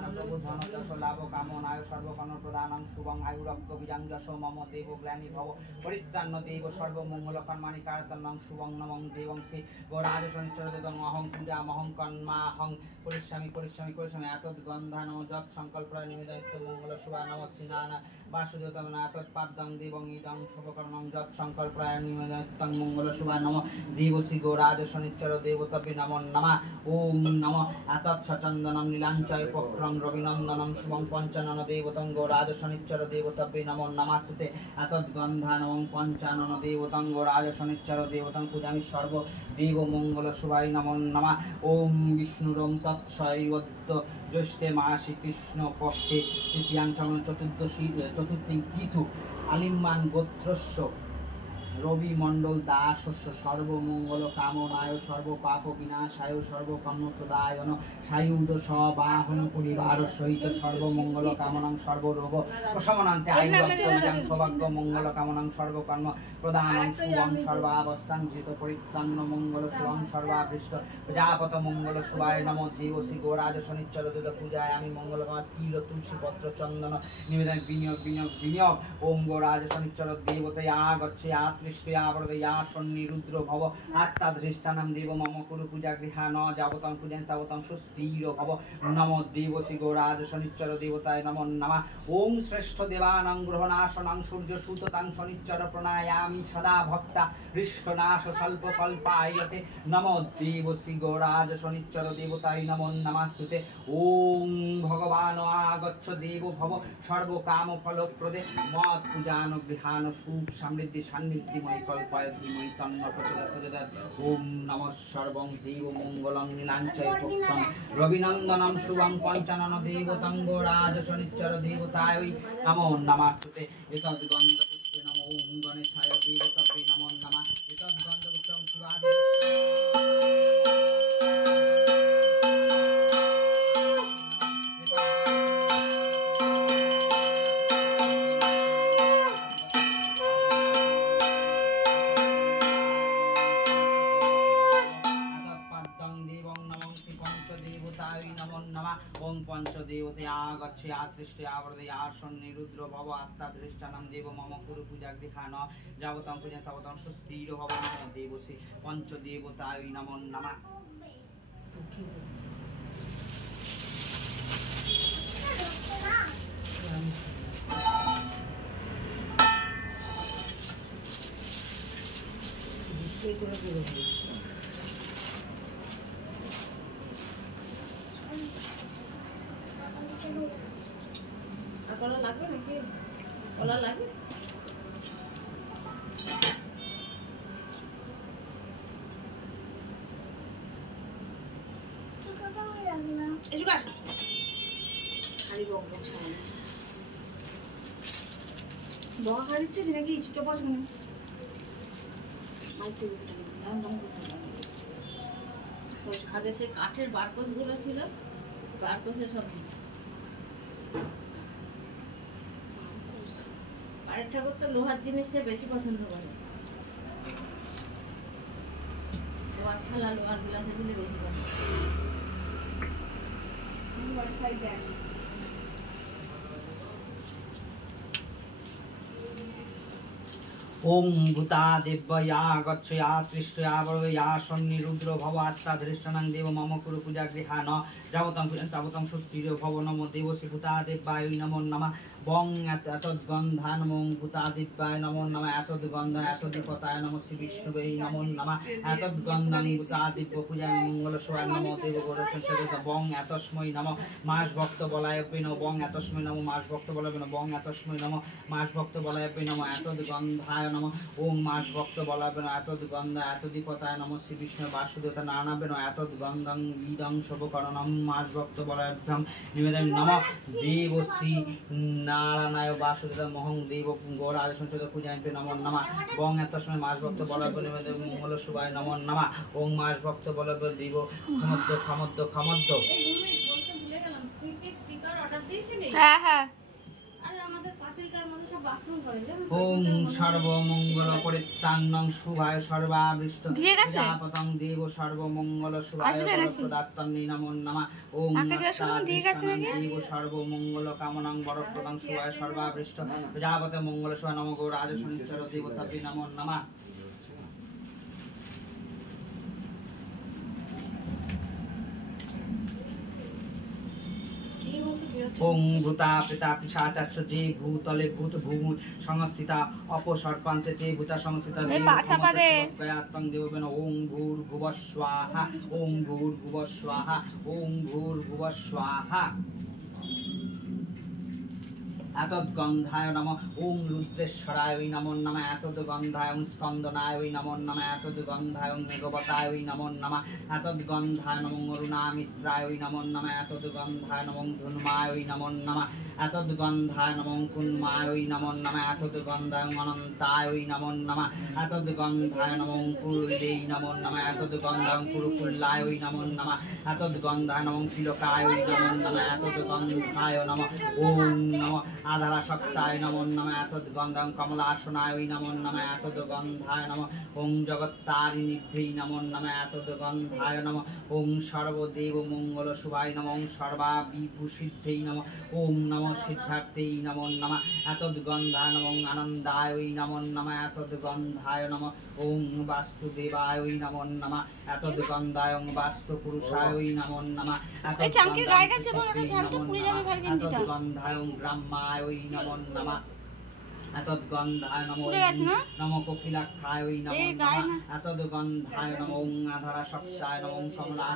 कल्याण प्रभु धन यश लाभ कामनाय सर्वकर्ण प्रदानं शुभं आयुरक्क बीजं यशो मम देव ग्लानि भव परित्राण देव सर्वमंगल कर्माणि कारतनं शुभं नमं देवं श्री गौराज संचरदं अहं पूजामहं कर्माहं परिश्रमी एतद् गन्धानो जत् संकल्प निवेदित मंगल शुभा नमः श्रीनारायण वासुदेवतम एतद् पाद्यं देवं इदं शुभकर्मं जत् संकल्प निवेदित मंगल शुभा नमः देव श्री गौराज शनिचर देवतपि नमो नमः ओम नमः एतत् सचन्दनं नीलाञ्चय पक्रं रविनन्दनं शुभं पंचानन देवतं गौराज शनिचर देवतपि नमो नमः तुते एतद् गन्धानं पंचानन देवतं गौराज शनिचर देवतं पूजामि सर्व देव मंगल शुभाय नमो नमः ओम विष्णुरं तत्सैवद्य ज्येष्ठे मासि कृष्ण पक्षे तृतीयांशं चतुर्दशी चतुर्थी तिथु आलिमान गोत्रस्य रवि मंडल दासस्य सर्वमंगल कामनाय सर्व पाप विनाशाय सर्व कर्म प्रदायन सायुध सबाहन परिवार सहित सर्वमंगल कामनां सर्व रोग प्रशमनान्ते आयुर्भक्तं सौभाग्य मंगल कामनां सर्व कर्म प्रदानं शुभं सर्वावस्थां जित परित्राण मंगल शुभं सर्वाभीष्ट प्रजापत मंगल शुभाय नमो देव श्री गौराज शनिचर देव पूजायामि मंगलमय तीर तुलसी पत्र चंदन निवेदन विनियोग ओम गौराज शनिचर देवतया गच्छया या सन्निरुद्र भव आत्ताधृष्टानां देव मम कुरु पूजा गृहा न जावतं पूजन तावतं सुस्थिर भव नमो देव श्री गौराज शनिचर देवताय नमो नमः ओम श्रेष्ठ देवानां ग्रहनाशनां सूर्य सूततां शनिचर प्रणायामि सदा भक्ता हृष्टनाश स्वल्पकल्पायते नमो देव श्री गौराज शनिचर देवताय नमो नमस्तुते ओम भगवान आगच्छ देव भव सर्व काम फलप्रदे मत् पूजान गृहान सुख समृद्धि सान्निध्य ओम नमः सर्वं देव मंगलं नीलाञ्चय पक्षं रविनन्दनं शुभं पंचानन देवतं गौराज शनिचर देवताय नमो नमस्तुते एतद् गन्धपुष्पे नमो ओम गणेशाय देवताय नमो नमः एतद् गन्धपुष्पं शिवाय ओम पंचदेवते आगच्छ आत्रिष्टे आवृदया सन्निरुद्र भव आत्ताधृष्टानां देव मम कुरु पूजा गृहान जावतं पूजन तावतं सुस्थिर भव नमो देव श्री पंचदेवताय नमो नमः कला लागবে নাকি কলা লাগে এসো কাট খালি বক বক সামনে বক হারিচ্ছে নাকি ছোট পছন্দ মাইকে নাম নাম তো আগে সে কাঠের বারকোস গুলো ছিল বারকোসে সব পাড়ের ঠাকুর তো লোহার জিনিস সে বেশি পছন্দ করে লোহার থালা লোহার গ্লাসে দিলে বেশি পছন্দ ओम भूतादेव्या गच्छया तृष्टया वरदया सन्निरुद्र भव आत्ताधृष्टानां देव मम कुरु पूजा गृहान जावतं पूजन तावतं सुस्थिर भव नमो देव श्री भूतादेव्याय नमो नमः बं एतद्गन्धानमं भूतादेव्याय नमो नमः एतद्गन्धन एतद्दीपताय नमो श्री विष्णुवे नमो नमः एतद्गन्धं भूतादेव्य पूजा मंगल शिवाय नमो देव गौरचन्द्र बं एतस्मै नमः मास भक्त बलाय नमो बं एतस्मै नमो मास भक्त बलाय नमो बं एतस्मै नमो मास भक्त बलाय नमो एतद्गन्धाय नमः ओम मास भक्त बलाय नमो एतद्गन्ध एतद्दीपताय नमो श्री विष्णु वासुदेव नानावे नमो एतद्गन्धं इदं शुभकरणं मास भक्त बलाय निवेदन नमः देव श्री नारायणाय वासुदेव महं देव गौराज संचय पूजायन्ते नमो नमः बं एतस्मै मास भक्त बलाय निवेदन मंगल शुभाय नमो नमः ओम मास भक्त बलाय देव खमद्द হ্যাঁ হ্যাঁ আরে আমাদের পাঁচিলটার মধ্যে সব ওম সর্বমঙ্গল পরিত্রাণং শুভায় সর্বাভীষ্ট প্রজাপতং দেব সর্বমঙ্গল শুভায় বরপ্রদাত্তন্নি নমো নমঃ। ওম দেব সর্বমঙ্গল কামনাং বরপ্রদাং শুভায় সর্বাভীষ্ট প্রজাপতে মঙ্গল শুভ নমো গো রাজ শনিশ্চর দেবতাভ্যে নমো নমঃ। ওং ভূতা পিতা পিশাচাশ্চ যে ভূতলে ভূত ভূমূল সংস্থিতা অপসর্পাঞ্চে যে ভূতা সংস্থিতা গয়াত্তং দেববেন। ওং ভূর্ভুবঃ স্বাহা ওং ভূর্ভুবঃ স্বাহা ওং ভূর্ভুবঃ স্বাহা। এতদ্গন্ধায় নমঃ। ওং রুদ্রেশ্বরায় নমো নমঃ। এতদ্গন্ধায় স্কন্দনায় নমো নমঃ। এতদ্গন্ধায় মেঘবতায় নমো নমঃ। এতদ্গন্ধায় নমঃ অরুণামিত্রায় নমো নমঃ। এতদ্গন্ধায় নমঃ ধূম্রায় নমো নমঃ। এতদ্গন্ধায় নমঃ কুন্মায় নমো নমঃ। এতদ্গন্ধায় অনন্তায় নমো নমঃ। এতদ্গন্ধায় নমঃ কুরুদে নমো নমঃ। এতদ্গন্ধায় কুরুকুল্লায় নমো নমঃ। এতদ্গন্ধায় নমঃ তিলকায় নমো নমঃ। এতদ্গন্ধায় নমঃ ওম নমঃ আধারা সক্তায় নমো নমঃ। এতদ্গন্ধাং কমলাসনায় নমো নমঃ। এতদ্গন্ধায় নমঃ ওং জগত্তারিণীভ্যৈ নমো নমঃ। এতদ্গন্ধায় নমঃ ওং সর্বদেব মঙ্গল শুভায় নমঃ। ওং সর্বাবিভূষিদ্ধৈ নমঃ। ওম নমঃ সিদ্ধার্থৈ নমো নমঃ। এতদ্গন্ধায় নমঃ আনন্দায় নমো নমঃ। এতদ্গন্ধায় নমঃ ওং বাস্তুদেবায় নমো নমঃ। এতদ্গন্ধায় ওং বাস্তুপুরুষায় নমো নমঃ। এতদ্গন্ধায় ওং ব্রহ্মায় নমো নমঃ। এতদ্গন্ধায় নমো নমো কোকিলাক্ষায় নমো নমঃ। এতদ্গন্ধায় নমো ওং আধারা সক্তায় নমো কমলা